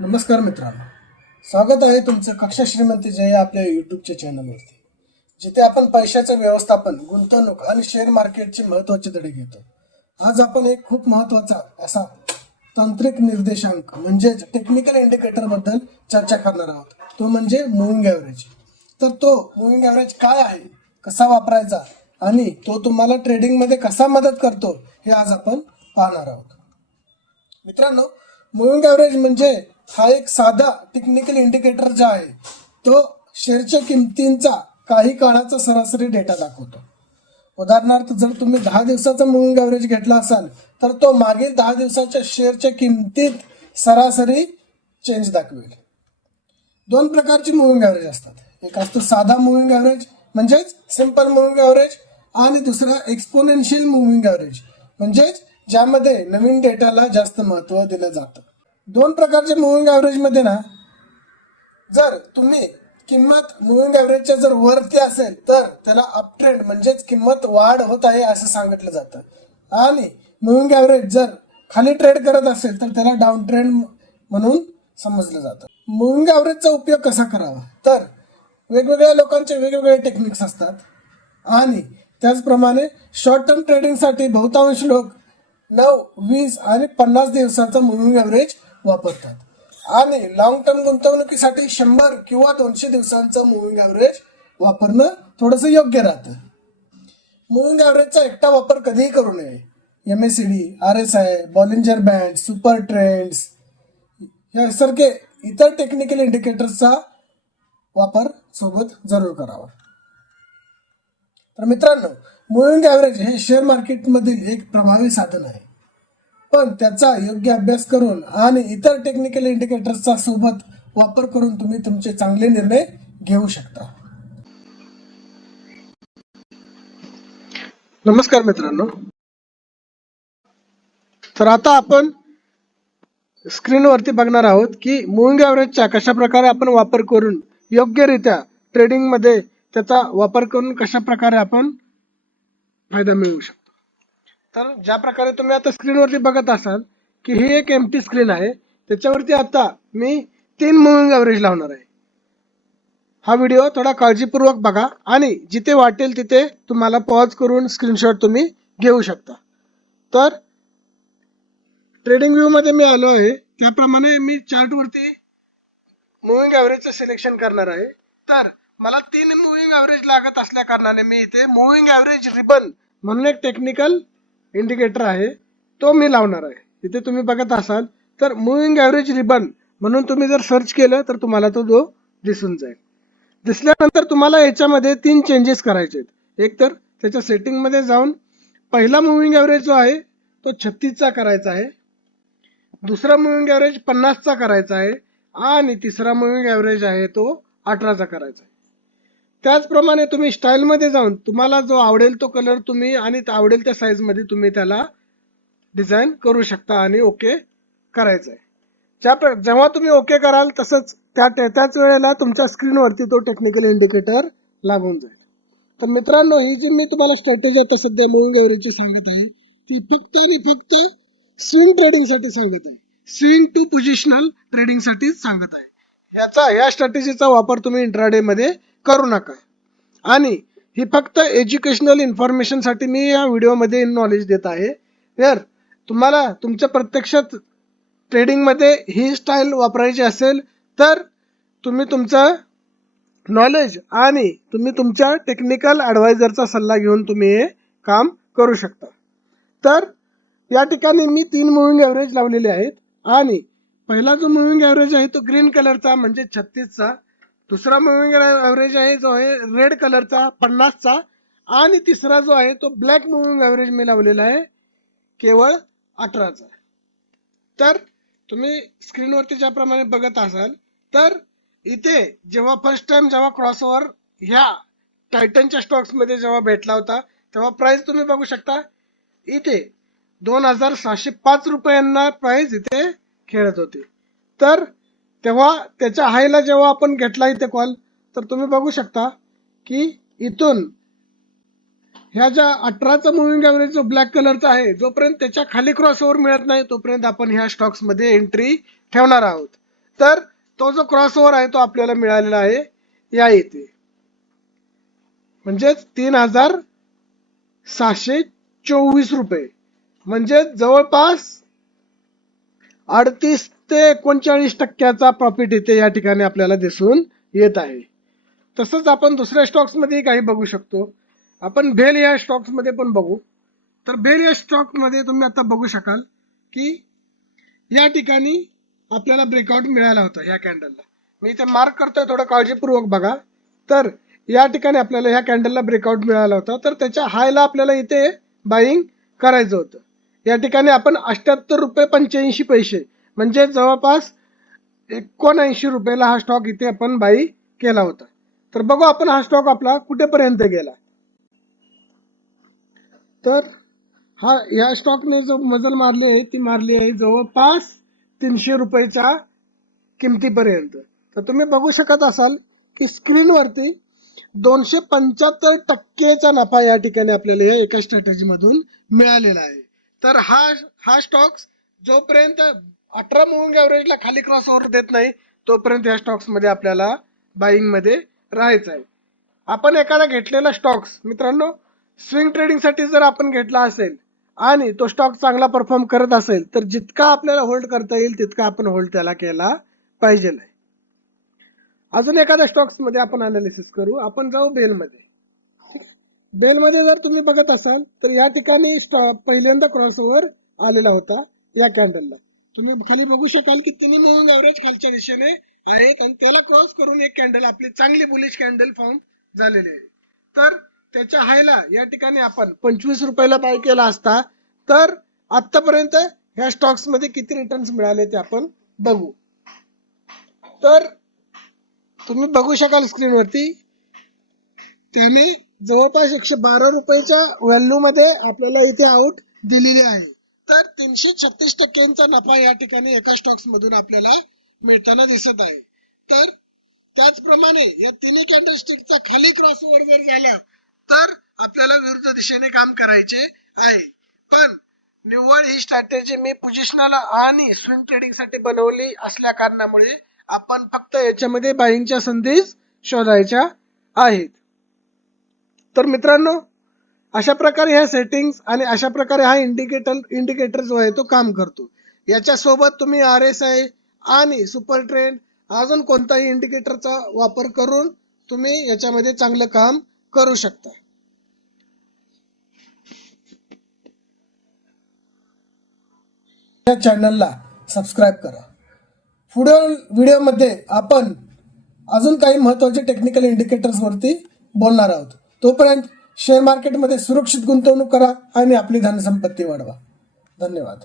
नमस्कार मित्रांनो. स्वागत आहे तुमचं कक्षा श्रीमंती जय या आपल्या युट्यूबच्या चॅनलवरती जिथे आपण पैशाचं व्यवस्थापन गुंतवणूक आणि शेअर मार्केटचे महत्त्वाचे धडे घेतो. आज आपण एक खूप महत्त्वाचा असा तांत्रिक निर्देशांक म्हणजेच टेक्निकल इंडिकेटरबद्दल चर्चा करणार आहोत. तो म्हणजे मुव्हिंग ॲव्हरेज तर तो मुव्हिंग ॲव्हरेज काय आहे? कसा वापरायचा? आणि तो तुम्हाला ट्रेडिंगमध्ये कसा मदत करतो? हे आज आपण पाहणार आहोत. मित्रांनो मुव्हिंग ॲव्हरेज म्हणजे हा एक साधा टेक्निकल इंडिकेटर जो आहे तो शेअरच्या किमतींचा काही काळाचा सरासरी डेटा दाखवतो. उदाहरणार्थ जर तुम्ही दहा दिवसाचा मुविंग ॲव्हरेज घेतला असाल तर तो मागील दहा दिवसाच्या शेअरच्या किमतीत सरासरी चेंज दाखवेल. दोन प्रकारची मुविंग ॲव्हरेज असतात. एक असतो साधा मुविंग ॲव्हरेज म्हणजेच सिंपल मुविंग ॲव्हरेज आणि दुसरा एक्सपोनेन्शियल मुव्हिंग ॲव्हरेज म्हणजेच ज्यामध्ये नवीन डेटाला जास्त महत्त्व दिलं जातं. दोन प्रकारच्या मुव्हिंग ॲव्हरेजमध्ये ना जर तुम्ही किंमत मुव्हिंग ॲव्हरेजच्या जर वरती असेल तर त्याला अपट्रेंड म्हणजेच किंमत वाढ होत आहे असं सांगितलं जातं. आणि मुव्हिंग ॲव्हरेज जर खाली ट्रेड करत असेल तर त्याला डाऊन ट्रेंड म्हणून समजलं जातं. मुव्हिंग ॲव्हरेजचा उपयोग कसा करावा? तर वेगवेगळ्या लोकांचे वेगवेगळे टेक्निक्स असतात. आणि त्याचप्रमाणे शॉर्ट टर्म ट्रेडिंगसाठी बहुतांश लोक नऊ वीस आणि पन्नास दिवसाचा मुव्हिंग ॲव्हरेज वापरतात. आणि लॉंग टर्म गुंतवणुकीसाठी शंभर किंवा दोनशे दिवसांचं मुव्हिंग ॲव्हरेज वापरणं थोडंसं योग्य राहतं. मुव्हिंग ॲव्हरेजचा एकटा वापर कधीही करू नये. M S C D R S I Bollinger band super trends यासारखे इतर टेक्निकल इंडिकेटर्सचा वापर सोबत जरूर करावा. तर मित्रांनो मुव्हिंग ॲव्हरेज हे शेअर मार्केटमधील एक प्रभावी साधन आहे. पण त्याचा योग्य अभ्यास करून आणि इतर टेक्निकल इंडिकेटर्सचा सोबत वापर करून तुम्ही तुमचे चांगले निर्णय घेऊ शकता. नमस्कार मित्रांनो. तर आता आपण स्क्रीनवरती बघणार आहोत की मुव्हिंग ॲव्हरेजचा कशा प्रकारे आपण वापर करून योग्यरित्या ट्रेडिंगमध्ये त्याचा वापर करून कशा प्रकारे आपण फायदा मिळवू शकतो. तर ज्या प्रकारे तुम्ही आता स्क्रीनवरती बघत असाल की ही एक एमटी स्क्रीन आहे. त्याच्यावरती आता मी तीन मुव्हिंग ॲव्हरेज लावणार आहे. हा व्हिडिओ थोडा काळजीपूर्वक बघा आणि जिथे वाटेल तिथे तुम्हाला पॉज करून स्क्रीनशॉट तुम्ही घेऊ शकता. तर ट्रेडिंग व्ह्यूमध्ये मी आलो आहे. त्याप्रमाणे मी चार्ट वरती मुव्हिंग ॲव्हरेजचं सिलेक्शन करणार आहे. तर मला तीन मुव्हिंग ॲव्हरेज लागत असल्या कारणाने मी इथे मुव्हिंग ॲव्हरेज रिबन म्हणून एक टेक्निकल इंडिकेटर आहे तो मी लावणार आहे. इथे तुम्ही बघत असाल तर मुव्हिंग ॲव्हरेज रिबन म्हणून तुम्ही जर सर्च केलं तर तुम्हाला तो जो दिसून जाईल. दिसल्यानंतर तुम्हाला याच्यामध्ये तीन चेंजेस करायचे आहेत. एक तर त्याच्या सेटिंगमध्ये जाऊन पहिला मुव्हिंग ॲव्हरेज जो आहे तो छत्तीसचा करायचा आहे. दुसरा मुव्हिंग ॲव्हरेज पन्नासचा करायचा आहे. आणि तिसरा मुव्हिंग ॲव्हरेज आहे तो अठराचा करायचा आहे. त्याचप्रमाणे तुम्ही स्टाईलमध्ये जाऊन तुम्हाला जो आवडेल तो कलर तुम्ही आणि आवडेल त्या साईजमध्ये तुम्ही त्याला डिझाईन करू शकता आणि ओके करायचं आहे ज्या जेव्हा तुम्ही ओके कराल तसंच त्या त्याच वेळेला तुमच्या स्क्रीनवरती तो टेक्निकल इंडिकेटर लागून जाईल. तर मित्रांनो ही जी मी तुम्हाला स्ट्रॅटेजी आता सध्या मुव्हिंग ॲव्हरेजची सांगत आहे ती फक्त आणि फक्त स्विंग ट्रेडिंगसाठी सांगत आहे. स्विंग टू पोझिशनल ट्रेडिंगसाठी सांगत आहे. ह्याचा या स्ट्रॅटेजीचा वापर तुम्ही इंट्राडे मध्ये करू नका. आणि ही फक्त एज्युकेशनल इन्फॉर्मेशनसाठी मी या व्हिडिओमध्ये नॉलेज देत आहे. तर तुम्हाला तुमच्या प्रत्यक्षात ट्रेडिंगमध्ये ही स्टाईल वापरायची असेल तर तुम्ही तुमचं नॉलेज आणि तुम्ही तुमच्या टेक्निकल ॲडवायझरचा सल्ला घेऊन तुम्ही हे काम करू शकता. तर या ठिकाणी मी तीन मुव्हिंग ॲव्हरेज लावलेले आहेत. आणि पहिला जो मुव्हिंग ॲव्हरेज आहे तो ग्रीन कलरचा म्हणजे छत्तीसचा. दुसरा मुव्हिंग ॲव्हरेज आहे जो आहे रेड कलरचा पन्नासचा आणि तिसरा जो आहे तो ब्लॅक मुव्हिंग ॲव्हरेज मी लावलेला आहे केवळ अठराचा तर तुम्ही स्क्रीनवरती ज्याप्रमाणे बघत असाल तर इथे जेव्हा फर्स्ट टाइम जेव्हा क्रॉसओव्हर ह्या टायटनच्या स्टॉक्समध्ये जेव्हा भेटला होता तेव्हा प्राइस तुम्ही बघू शकता इथे दोन हजार सहाशे पाच रुपयांना प्राइस इथे खेळत होती. तर तेव्हा त्याच्या हायला जेव्हा आपण घेतला इथे कॉल तर तुम्ही बघू शकता की इथून ह्या ज्या अठराचा मुव्हिंग ॲव्हरेज जो ब्लॅक कलरचा आहे जोपर्यंत त्याच्याखाली क्रॉसओव्हर मिळत नाही तोपर्यंत आपण ह्या स्टॉक्समध्ये एंट्री ठेवणार आहोत. तर तो जो क्रॉस ओव्हर आहे तो आपल्याला मिळालेला आहे या येथे म्हणजेच तीन हजार सहाशे चोवीस रुपये. म्हणजे जवळपास अडतीस ते एकोणचाळीस टक्क्याचा प्रॉफिट इथे या ठिकाणी आपल्याला दिसून येत आहे. तसंच आपण दुसऱ्या स्टॉक्समध्ये काही बघू शकतो. आपण भेल या स्टॉक्समध्ये पण बघू. तर भेल या स्टॉकमध्ये तुम्ही आता बघू शकाल की या ठिकाणी आपल्याला ब्रेकआउट मिळाला होता या कॅन्डलला मी इथे मार्क करतोय थोडं काळजीपूर्वक बघा. तर या ठिकाणी आपल्याला ह्या कॅन्डलला ब्रेकआउट मिळाला होता. तर त्याच्या हायला आपल्याला इथे बाईंग करायचं होतं. या ठिकाणी आपण अठ्याहत्तर रुपये पंच्याऐंशी पैसे म्हणजे जवळपास एकोणऐंशी रुपयाला हा स्टॉक इथे आपण बाई केला होता. तर बघू आपण हा स्टॉक आपला कुठेपर्यंत गेला. तर हा या स्टॉकने जो मजल मारली आहे ती मारली आहे जवळपास तीनशे रुपयाच्या किमतीपर्यंत. तर तुम्ही बघू शकत असाल की स्क्रीनवरती दोनशे पंच्याहत्तर टक्केचा नफा या ठिकाणी आपल्याला या एका स्ट्रॅटेजी मधून मिळालेला आहे. तर हा हा स्टॉक्स जोपर्यंत अठरा मुव्हिंग ॲव्हरेजला खाली क्रॉस ओव्हर देत नाही तोपर्यंत या स्टॉक्समध्ये आपल्याला बाईंगमध्ये राहायचं आहे. आपण एखादा घेतलेला स्टॉक्स मित्रांनो स्विंग ट्रेडिंगसाठी जर आपण घेतला असेल आणि तो स्टॉक चांगला परफॉर्म करत असेल तर जितका आपल्याला होल्ड करता येईल तितका आपण होल्ड त्याला केला पाहिजे अजून एखाद्या स्टॉक्समध्ये आपण अनालिसिस करू. आपण जाऊ बेल मध्ये. बेल मध्ये जर तुम्ही बघत असाल तर या ठिकाणी स्टॉक पहिल्यांदा क्रॉस ओव्हर आलेला होता या कॅन्डलला तुम्ही खाली बघू शकाल की तिन्ही मूविंग एव्हरेज खालच्या दिशेने आहेत आणि त्याला क्रॉस करून एक कॅन्डल आपली चांगली बुलिश कॅन्डल फॉर्म झालेली आहे. तर त्याच्या हायला या ठिकाणी आपण पंचवीस रुपयाला बाय केला असता तर आतापर्यंत ह्या स्टॉक्समध्ये किती रिटर्न्स मिळाले ते आपण बघू. तर तुम्ही बघू शकाल स्क्रीनवरती त्याने जवळपास एकशे बारा रुपयाच्या व्हॅल्यू मध्ये आपल्याला इथे आउट दिलेली आहे. तर तीनशे छत्तीस टक्क्यांचा नफा या ठिकाणी एका स्टॉक्स मधून आपल्याला मिळताना दिसत आहे. तर त्याचप्रमाणे या तिन्ही कॅन्डलस्टिकचा खाली क्रॉस ओव्हर जर झाला तर आपल्याला विरुद्ध दिशेने काम करायचे आहे. पण निव्वळ ही स्ट्रॅटेजी मी पोझिशनल आणि स्विंग ट्रेडिंगसाठी बनवली असल्या कारणामुळे आपण फक्त याच्यामध्ये बाईंगच्या संधी शोधायच्या आहेत. तर मित्रांनो अशा प्रकारे ह्या सेटिंग्स आणि अशा प्रकारे हा इंडिकेटर इंडिकेटर जो आहे तो काम करतो. याच्या सोबत तुम्ही आर एस आय आणि सुपर ट्रेंड अजून कोणताही इंडिकेटरचा वापर करून तुम्ही याच्यामध्ये चांगलं काम करू शकता. या चॅनलला सबस्क्राईब करा. पुढील व्हिडिओमध्ये आपण अजून काही महत्त्वाचे टेक्निकल इंडिकेटर्स वरती बोलणार आहोत. तोपर्यंत शेअर मार्केटमध्ये सुरक्षित गुंतवणूक करा आणि आपली धनसंपत्ती वाढवा. धन्यवाद.